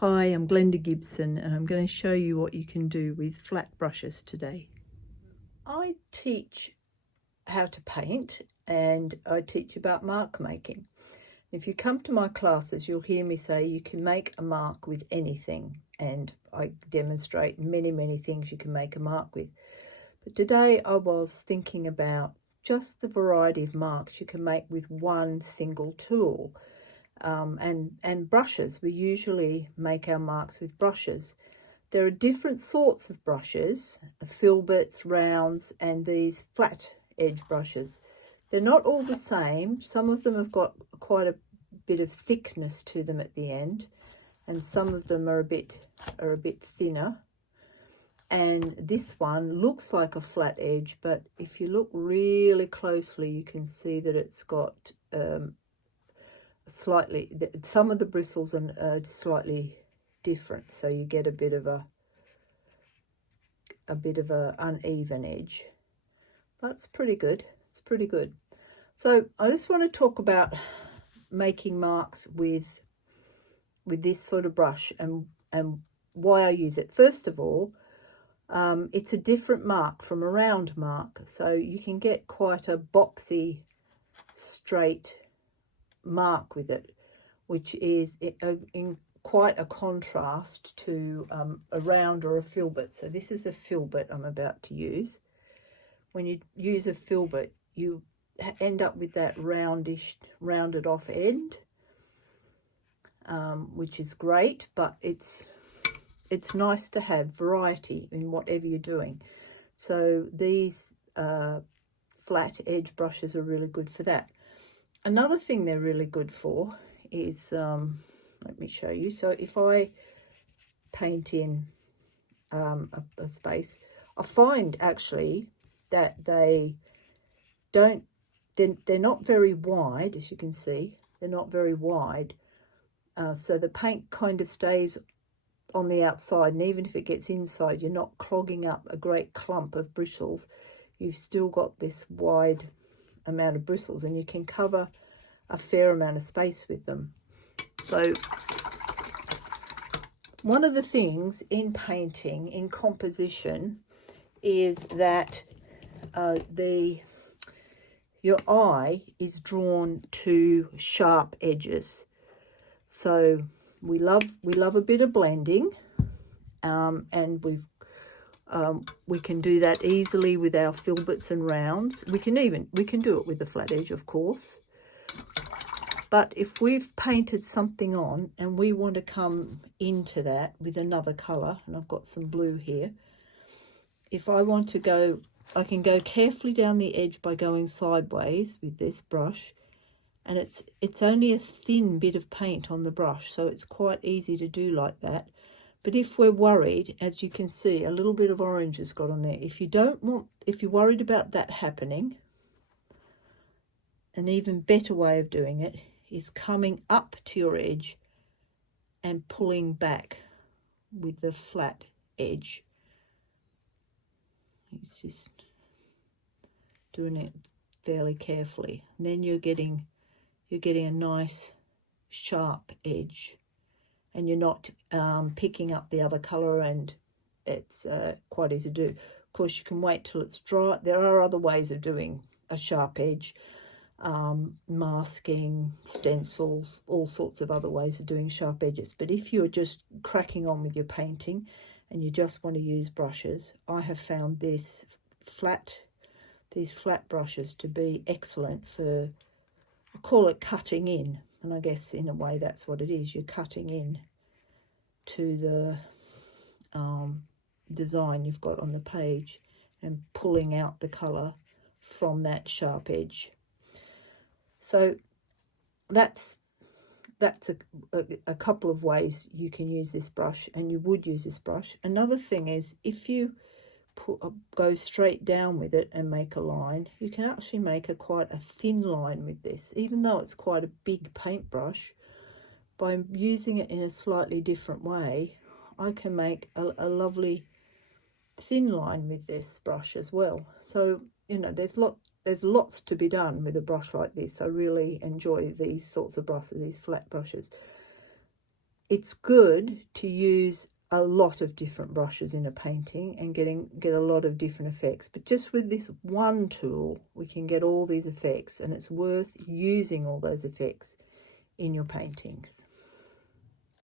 Hi, I'm Glenda Gibson and I'm going to show you what you can do with flat brushes today. I teach how to paint and I teach about mark making. If you come to my classes, you'll hear me say you can make a mark with anything, and I demonstrate many things you can make a mark with. But today I was thinking about just the variety of marks you can make with one single tool. And brushes. We usually make our marks with brushes. There are different sorts of brushes, filberts, rounds, and these flat edge brushes. They're not all the same. Some of them have got quite a bit of thickness to them at the end, and some of them are a bit thinner. And this one looks like a flat edge, but if you look really closely, you can see that it's got slightly, some of the bristles are slightly different, so you get a bit of a uneven edge. That's pretty good. It's pretty good. So I just want to talk about making marks with this sort of brush and why I use it. First of all, it's a different mark from a round mark, so you can get quite a boxy, straight mark with it, which is in quite a contrast to a round or a filbert. So this is a filbert I'm about to use. When you use a filbert, you end up with that rounded off end, which is great, but it's nice to have variety in whatever you're doing. So these flat edge brushes are really good for that. Another thing they're really good for is, let me show you. So if I paint in a space, I find actually that they're not very wide, as you can see. They're not very wide. So the paint kind of stays on the outside, and even if it gets inside, you're not clogging up a great clump of bristles. You've still got this wide amount of bristles, and you can cover a fair amount of space with them. So one of the things in painting, in composition, is that your eye is drawn to sharp edges. So we love a bit of blending, and we can do that easily with our filberts and rounds. We can do it with the flat edge, of course. But if we've painted something on and we want to come into that with another colour, and I've got some blue here, if I want to go, I can go carefully down the edge by going sideways with this brush, and it's only a thin bit of paint on the brush, so it's quite easy to do like that. But if we're worried, as you can see, a little bit of orange has got on there. If you're worried about that happening, an even better way of doing it is coming up to your edge and pulling back with the flat edge. It's just doing it fairly carefully. And then you're getting a nice sharp edge, and you're not picking up the other colour, and it's quite easy to do. Of course, you can wait till it's dry. There are other ways of doing a sharp edge. Masking, stencils, all sorts of other ways of doing sharp edges. But if you're just cracking on with your painting and you just want to use brushes, I have found these flat brushes to be excellent for, I call it cutting in, and I guess in a way that's what it is. You're cutting in to the design you've got on the page and pulling out the colour from that sharp edge. So that's a couple of ways you can use this brush, and you would use this brush. Another thing is, if you go straight down with it and make a line, you can actually make quite a thin line with this, even though it's quite a big paintbrush. By using it in a slightly different way, I can make a lovely thin line with this brush as well. So, you know, there's lots to be done with a brush like this. I really enjoy these sorts of brushes, these flat brushes. It's good to use a lot of different brushes in a painting and get a lot of different effects, but just with this one tool we can get all these effects, and it's worth using all those effects in your paintings.